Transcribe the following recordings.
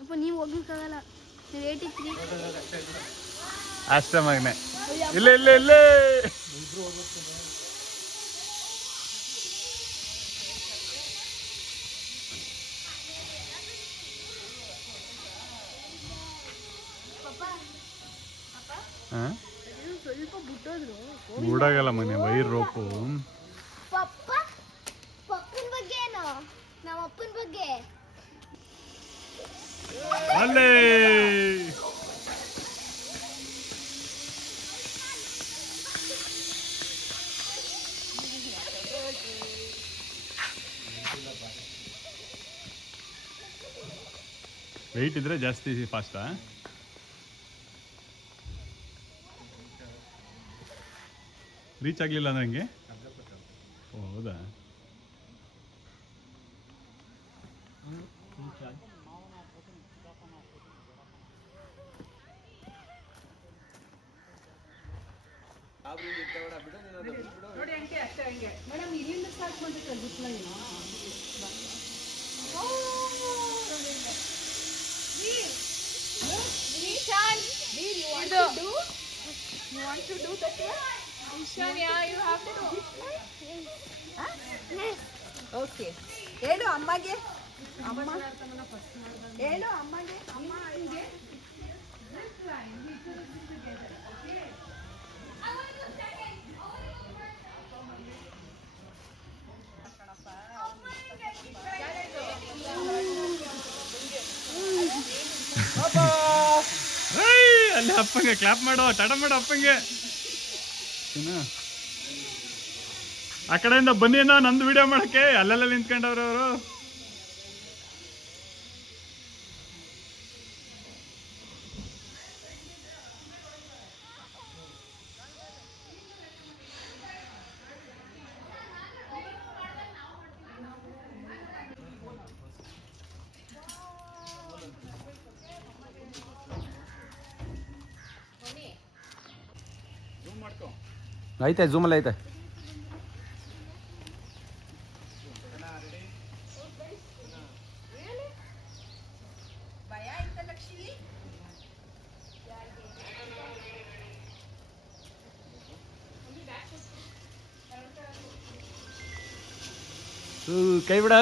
ಅಪ್ಪ ನೀವು ಹೋಗ್ಲಿಕ್ಕಾಗಲ್ಲ. 83 ಅಷ್ಟೇ ಮಗನೆ. ಇಲ್ಲ ಇಲ್ಲ ಇಲ್ಲ ಸ್ವಲ್ಪ ಬಿಟ್ಟೋದ್ರು. ಬೂಡಾಗಲ್ಲ ಮನೆ ವೈರ್ ರೋಪು. ಪಪ್ಪನ ಬಗ್ಗೆ ಏನು? ನಮ್ಮ ಅಪ್ಪನ ಬಗ್ಗೆ ಅಲ್ಲೇ ವೆಯ್ಟ್ ಇದ್ರೆ ಜಾಸ್ತಿ ಫಾಸ್ಟಾ? ರೀಚ್ ಆಗಲಿಲ್ಲ ನನಗೆ. ಹೌದಾ? ನೋಡಿ ಅಂಕೆ ಅಷ್ಟೇ ಹಂಗೆ ಮೇಡಮ್ ಇಲ್ಲಿಂದ ಸ್ಟಾರ್ಟ್ ಮಾಡಿದ್ರೆ ಗೊತ್ತಿಲ್ಲ ಏನು You want to do that one? Ishan, yeah, you have to do. Okay. ಹೇಳು ಅಮ್ಮಗೆ. ಅಮ್ಮ ಹೇಳು ಅಮ್ಮಗೆ. ಅಮ್ಮ ಹಿಂಗೆ. ಅಲ್ಲಿ ಅಪ್ಪಂಗೆ ಕ್ಲಾಪ್ ಮಾಡೋ, ಟಾಟ ಮಾಡೋ ಅಪ್ಪಂಗೆ. ಆ ಕಡೆಯಿಂದ ಬನ್ನಿ ಏನೋ ನಂದು ವಿಡಿಯೋ ಮಾಡಕ್ಕೆ. ಅಲ್ಲೆಲ್ಲ ನಿಂತ್ಕೊಂಡವ್ರು ಅವರು. ಐತೆ ಝೂಮಲ್ಲಿ ಐತೆ. ಕೈ ಬಿಡ.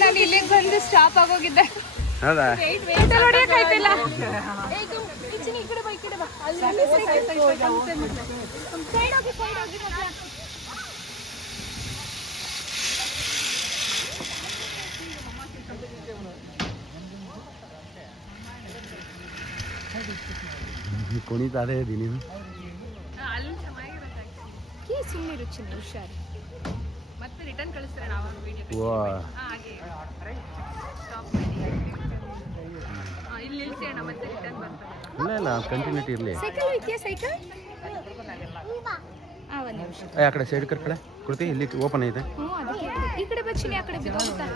ನಾನು ಇಲ್ಲಿಗೆ ಬಂದು ಸ್ಟಾಪ್ ಆಗೋಗಿದ್ದೆ. ಹೌದಾ? ಕುಣಿತಾದೆ ಇದೀನಿ. ಸುಮ್ಮನೆ ರುಚಿ ಹುಷಾರು. ಮತ್ತೆ ರಿಟರ್ನ್ ಕಳಿಸ್ತಾರೆ ನಾವು ವಿಡಿಯೋ. ಹಾಗೆ ಇಲ್ಲಿ ನಿಲ್ಸೋಣ ಮತ್ತೆ ರಿಟರ್ನ್ ಬರ್ತದೆ. ಇಲ್ಲ ಇಲ್ಲ ಕಂಟಿನ್ಯೂಟಿ ಇರಲಿ. ಸೈಕಲ್ ಇದೆಯಾ? ಸೈಕಲ್ ಒಂದು ನಿಮಿಷ ಆ ಕಡೆ ಸೈಡ್ ಕಡೆ ಕೊಡ್ತಿ. ಇಲ್ಲಿ ಓಪನ್ ಐತೆ. ಈ ಕಡೆ ಬಚ್ಚಿನಿ, ಆ ಕಡೆ ಬಿದ್ದೋಗ್ತಾ.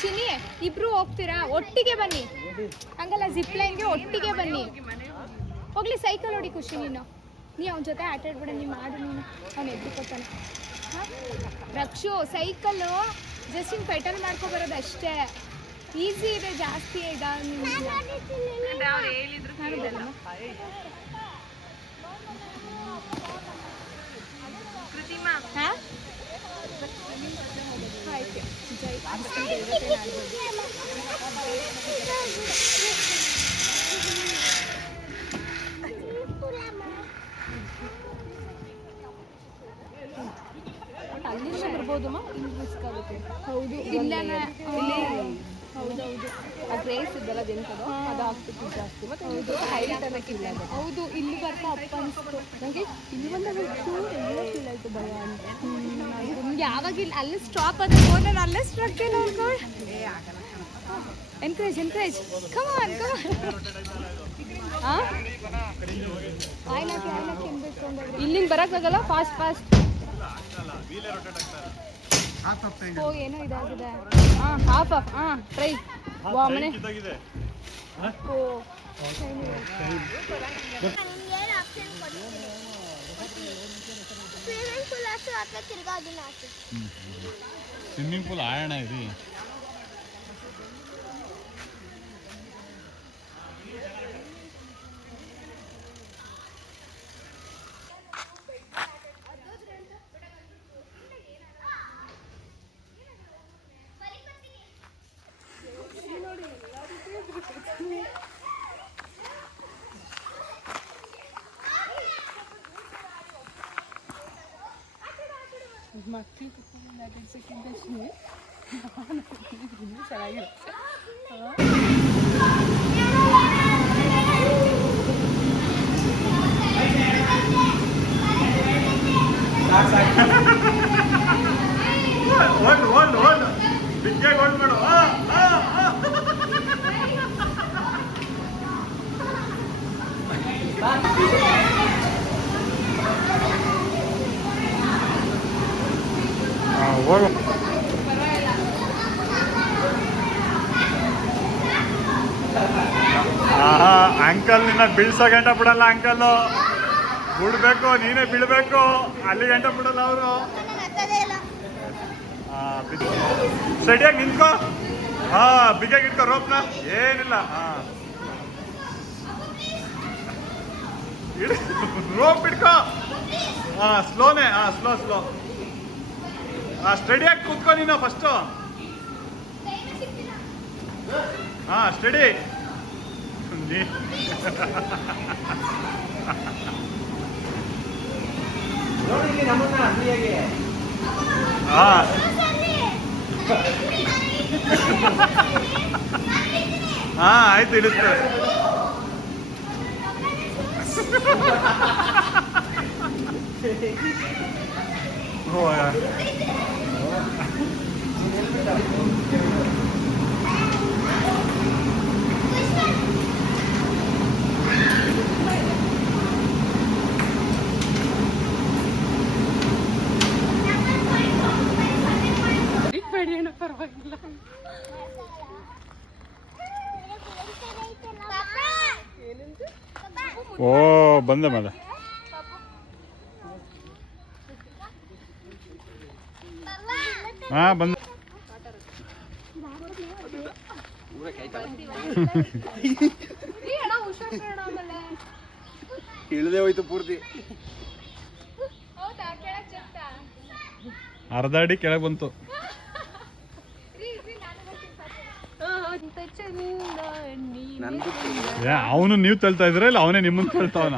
ಚಿನಿ ಇಬ್ರು ಹೋಗ್ತೀರಾ? ಒಟ್ಟಿಗೆ ಬನ್ನಿ. ಹಂಗಲ್ಲ, ಜಿಪ್ ಲೈನ್ಗೆ ಒಟ್ಟಿಗೆ ಬನ್ನಿ. ಹೋಗ್ಲಿ, ಸೈಕಲ್ ಹೊಡಿ ಖುಷಿ. ನೀನು ಅವನ ಜೊತೆ ಆಟ ಆಡ್ಬೇಡ. ನೀನು ಮಾಡು, ನೀನು ಅವ್ನು ಎದ್ದು ಕೊಡ್ತಾನೆ. ರಕ್ಷು, ಸೈಕಲ್ಲು ಜಸ್ಟ್ ಹಿಂಗೆ ಪೆಟಲ್ ಮಾಡ್ಕೊಬರೋದು ಅಷ್ಟೇ. ಈಸಿ ಇದೆ, ಜಾಸ್ತಿ ಈಗ ಹಾಂ ಆಯ್ತು. ಜೈ ಬರ್ಬೋದಮ್ಮ ಇಲ್ಲಿ ರಿಸ್ಕ್ ಆಗುತ್ತೆ. ಹೌದು ಇಲ್ಲ ಇಲ್ಲಿ ಹೌದೌದು ಆ ಗ್ರೇಸ್ ಇದ್ದಲ್ಲ ಜೆಂಟದು ಅದು ಹಾಕ್ಬಿಟ್ಟು ಜಾಸ್ತಿ ಮತ್ತೆ ಇದು ಹೈಲೈಟ್ ಅನ್ನೋಕ್ಕೆ ಇಲ್ಲ ಅದು. ಹೌದು ಇಲ್ಲಿ ಬರ್ತಾ ಅಪ್ಪ ಅನಿಸ್ತು ನನಗೆ ಇಲ್ಲಿ ಬಂದಾಗ ಚೂರು ಎಲ್ಲ ಫೀಲ್ ಆಯಿತು ಭಯ ಅಂತ. ನಿಮ್ಗೆ ಯಾವಾಗ ಇಲ್ಲಿ ಅಲ್ಲೇ ಸ್ಟಾಪ್ ಆದ್ರೆ ಫೋನಲ್ಲಿ ಅಲ್ಲೇ ಸ್ಟ್ರಕ್ ಇಲ್ಲ ಅನ್ಕೊಂಡು ಎನ್ಕರೇಜ್ ಕಮಾನ್ ಆಯ್ನಾಕಿ ಅನ್ಬೇಕು ಅಂದ್ರೆ ಇಲ್ಲಿಂದ ಬರೋಕ್ಕಾಗಲ್ಲ ಫಾಸ್ಟ್ ಓ ಏನೋ ಇದಾಗಿದೆ ಹಾಫ್ ಟ್ರೈ ಮನೆ ಇದಾಗಿದೆ. ಓ ಸ್ವಿಮ್ಮಿಂಗ್ ಪೂಲ್ ಆಯೋಣ ಇರಿ. ಮಕ್ಕಳು ನಟಿಸೋಕ್ಕಿಂತ ಚೆನ್ನಾಗಿರುತ್ತೆ. ಹೋಲ್ಡ್ ಬಿಗ್ಗೆಗೆ ಹೋಲ್ಡ್ ಮಾಡು. ಹೋಗು. ಅಂಕಲ್ ನಿನ್ನ ಬೀಳ್ಸೋ ಗಂಟ ಬಿಡಲ್ಲ. ಅಂಕಲ್ ಬಿಡ್ಬೇಕು, ನೀನೇ ಬೀಳ್ಬೇಕು. ಅಲ್ಲಿ ಗಂಟ ಬಿಡಲ್ಲ ಅವರು. ಸಡಿಯಾಗಿ ನಿಂತ್ಕೋ. ಬಿಗ್ಗೆಗೆ ಇಟ್ಕೋ ರೋಪ್ನ. ಏನಿಲ್ಲ. ರೋಪ್ ಇಟ್ಕೋ. ಸ್ಲೋನೇ. ಸ್ಲೋ. ಸ್ಟಡಿಯಾಗಿ ಕೂತ್ಕೋ ನೀನು ಫಸ್ಟು. ಸ್ಟಡಿ. ಆಯ್ತು ಇಳಿಸ್ತೇವೆ. ಬೇಡಿ ಏನೋ ಪರವಾಗಿಲ್ಲ. ಓ ಬಂದೆ ಮೇಲೆ. ಬಂದ. ಇಳಿದೇ ಹೋಯ್ತು ಪೂರ್ತಿ. ಅರ್ಧ ಅಡಿ ಕೆಳಗೆ ಬಂತು. ಅವನು ನೀವು ತಳ್ತಾ ಇದ್ರೆ ಇಲ್ಲ ಅವನೇ ನಿಮ್ಮನ್ನು ತಳ್ತಾವನ.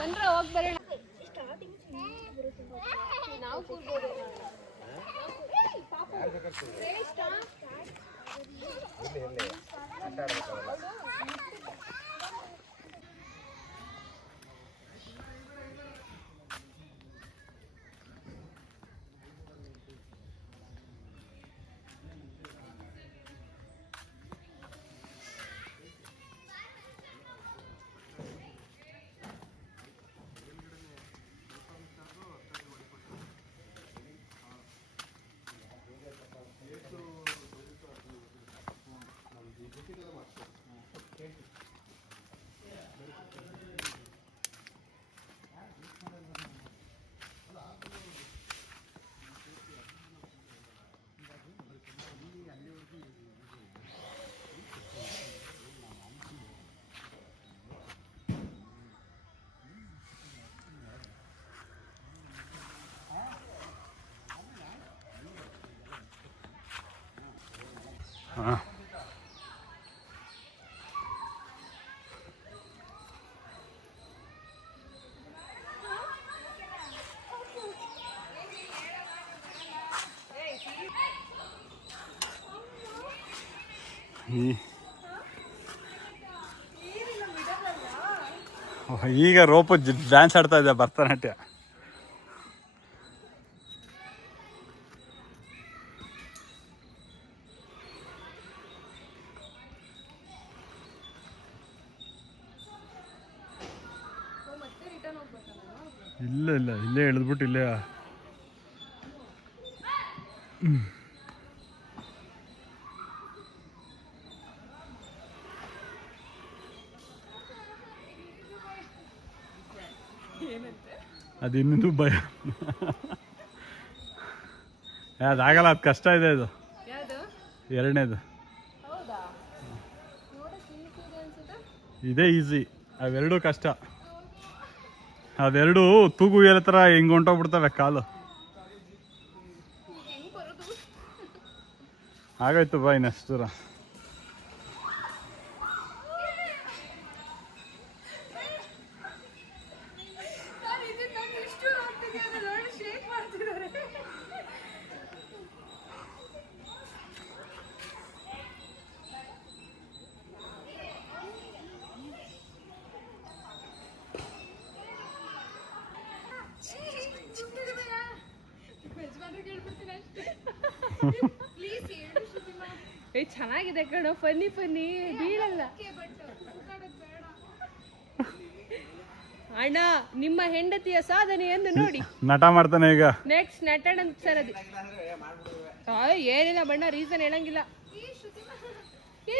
ಬಂದ್ರೆ ಹೋಗಿ ಬರೋಣ. ನಾವು ಕೂರ್ಬೋದು. ಹಾಂ ಈಗ ರೋಪು ಡ್ಯಾನ್ಸ್ ಆಡ್ತಾ ಇದೆ ಭರತನಾಟ್ಯ. ಇಲ್ಲ ಇಲ್ಲ ಇಲ್ಲೇ ಎಳೆದ್ಬಿಟ್ಟು ಇಲ್ಲೇ ಅದು ಇನ್ನೂ ಭಯ. ಅದಾಗಲ್ಲ, ಅದು ಕಷ್ಟ ಇದೆ. ಇದು ಎರಡನೇದು ಇದೇ ಈಸಿ, ಅವೆರಡೂ ಕಷ್ಟ. ಅವೆರಡು ತೂಗು ಏಲ ಥರ ಹಿಂಗೆ ಹೊಂಟೋಗ್ಬಿಡ್ತವೆ ಕಾಲು. ಆಗೋಯ್ತು ಬಾ ಇನ್ನಷ್ಟು ದೂರ. ಚೆನ್ನಾಗಿದೆ ಕಣೋ, ಫನ್ನಿ ಬೀಳಲ್ಲ. ಅಣ್ಣ, ನಿಮ್ಮ ಹೆಂಡತಿಯ ಸಾಧನೆಯನ್ನು ನೋಡಿ. ನಟ ಮಾಡ್ತಾನೆ ಈಗ. ನೆಕ್ಸ್ಟ್ ನಟನ ಸರದಿ. ಏನಿಲ್ಲ ಬಣ್ಣ, ರೀಸನ್ ಹೇಳಂಗಿಲ್ಲ.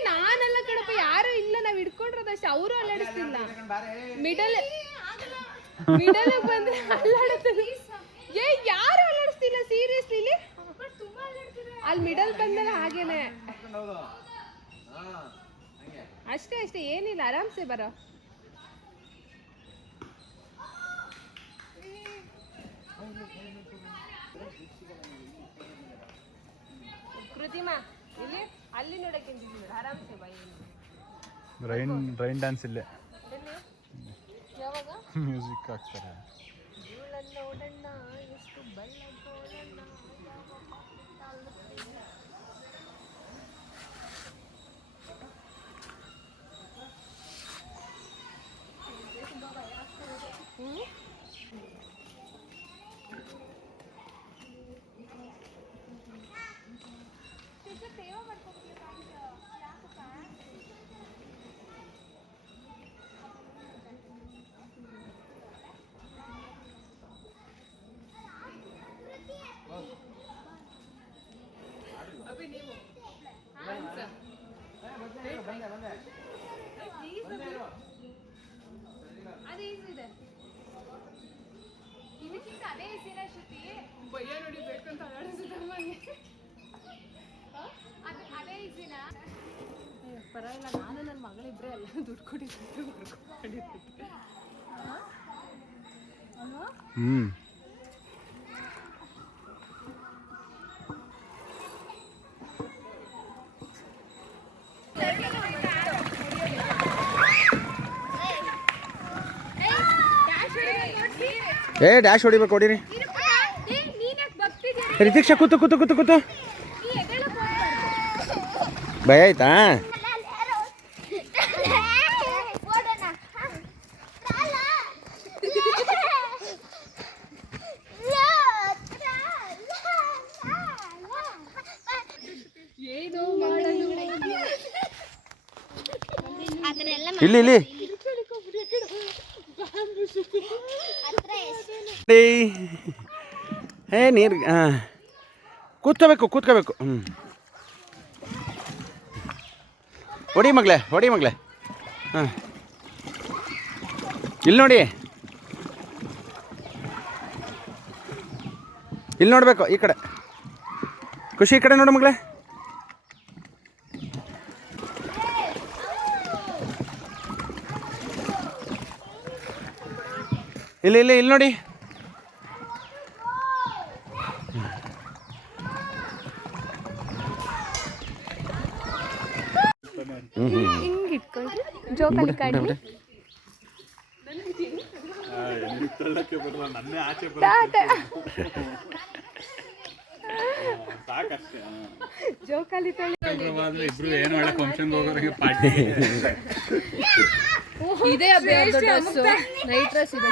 ನಾನಲ್ಲ ಕಣಪ್ಪ, ಯಾರು ಇಲ್ಲ, ನಾವ್ ಹಿಡ್ಕೊಂಡಿರೋದಷ್ಟೇ. ಅವರು ಅಲ್ಲಾಡಿಸ್ತಿಲ್ಲ. ಮಿಡಲ್ ಬಂದ್ರೆ ಅಲ್ಲಾಡುತ್ತದೆ. ಯಾರು ಅಲ್ಲಾಡಿಸ್ತಿಲ್ಲ ಸೀರಿಯಸ್ಲಿ. ಇಲ್ಲಿ ಅಲ್ಲಿ ಮಿಡಲ್ ಬಂದಲ್ಲ ಹಾಗೇನೆ. ಅಷ್ಟೇ ಏನಿಲ್ಲ, ಆರಾಮ್ಸೆ ಬರೋ. ಕೃತಿಮಾ ಇಲ್ಲಿ ಅಲ್ಲಿ ನೋಡಕ್ಕೆ ಆರಾಮ್ಸೆ ಬೈ. ರೈನ್ ಡ್ಯಾನ್ಸ್ ಇಲ್ಲೇ ಯಾವಾಗ ಮ್ಯೂಸಿಕ್ ಹಾಕ್ತಾರೆ. ಎಷ್ಟು ಬಲ್ಲ ಪರವಾಗಿಲ್ಲ. ನಾನು ನನ್ನ ಮಗಳಿಬ್ರೆ ಎಲ್ಲ ದುಡ್ಡು ಕೊಟ್ಟಿದ್ದು. ಡ್ಯಾಶ್ ಹೊಡಿಬೇಕು, ಹೊಡಿರಿ. ರಿತೀಕ್ಷ ಕೂತು ಭಯ ಆಯ್ತಾ? ಇಲ್ಲಿ ನೀರು ಕೂತ್ಕೋಬೇಕು. ಹೊಡಿ ಮಗಳೇ. ಹಾಂ, ಇಲ್ಲಿ ನೋಡಿ, ಇಲ್ಲಿ ನೋಡಬೇಕು. ಈ ಕಡೆ ಖುಷಿ, ಈ ಕಡೆ ನೋಡು ಮಗಳೇ. ಇಲ್ಲಿ ನೋಡಿ. ಜೋಕಾಲಿ ಕಾಣಿ ತಳ್ಳಕ್ಕೆ ಬರಲ್ಲ, ನನ್ನೇ ಆಚೆ ಸಾಕಷ್ಟೇ. ಜೋಕಾಲಿ ತಳಿ ಇಬ್ರು ಏನು ಒಳ್ಳೆ ಫಂಕ್ಷನ್ ಹೋಗೋರಿಗೆ ಪಾರ್ಟಿ. ಇದೇ ಡ್ರೆಸ್ ನೈಟ್ ಡ್ರೆಸ್ ಇದೆ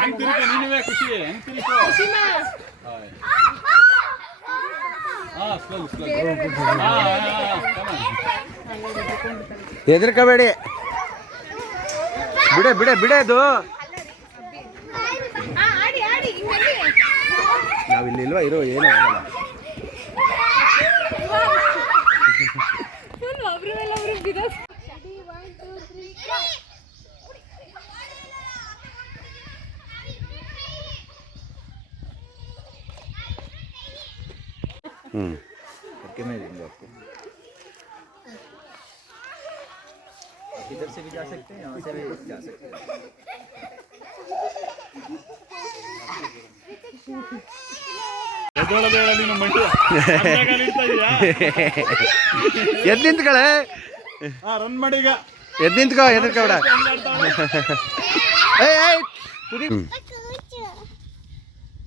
ಹಂಗ್ ತಿರ್ಕೊ ನೀನುವೇ ಖುಷಿ, ಹಂಗ್ ತಿರ್ಕೊ. ಹೆದರ್ಕೋಬೇಡಿ, ಬಿಡೆ ಬಿಡೆ ಬಿಡೆ ಅದು. ಆಡಿ ಆಡಿ ಹಿಂಗಲ್ಲಿ ನಾವಿಲ್ಲಿ ಇಲ್ವಾ ಇರೋ ಏನು ಆಗಲ್ಲ. ಒಬ್ರ ಮೇಲೆ ಒಬ್ರು ಬಿಡೋ. इधर से भी जा सकते हैं, यहाँ से भी जा सकते हैं. ಎದ್ದೋಳೋದು ಹೇಳ ನೀನು ಮಂಟು. ಎದ್ದು ನಿಂತ್ಕಳೆ, ರನ್ ಮಾಡಿ ಈಗ. ಎದ್ದು ನಿಂತ್ಕೋ, ಹೆದರ್ಕೋಬೇಡ.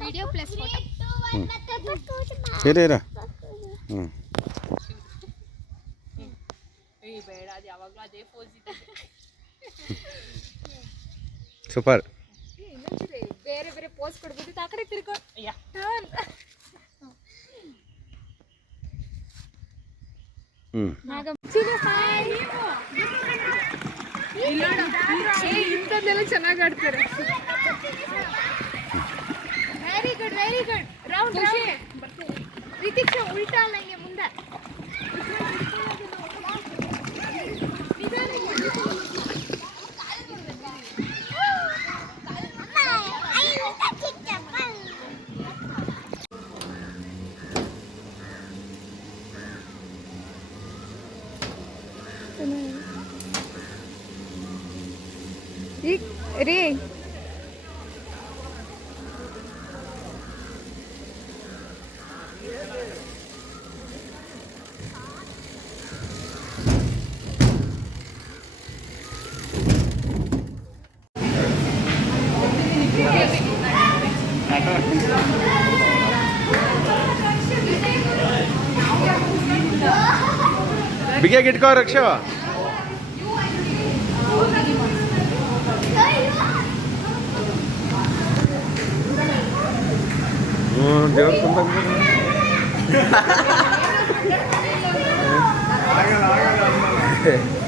Video plus photo. ಇರ ಇರ. ಹ್ಞೂ ಬೇಡ, ಅದು ಯಾವಾಗಲೂ ಅದೇ ಪೋಸ್ ಇದೆ. ಸೂಪರ್. ಬೇರೆ ಬೇರೆ ಪೋಸ್ ಕೊಡ್ಬೋದು. ಆ ಕಡೆ ತಿರ್ಕೊ. ಇಂಥದ್ದೆಲ್ಲ ಚೆನ್ನಾಗಿ ಆಡ್ತಾರೆ. Very good very good. Round Ritiksha ಉಲ್ಟಾ ಅಲ್ಲ ಹಿಂಗೆ ಮುಂದೆ. ರೀ ಬಿಗಿಯಾಗಿ ಇಟ್ಕೋ ರಕ್ಷ. ದೇವ್ರ ತುಂಬ ಆಗಲ್ಲ ಆಗಲ್ಲ.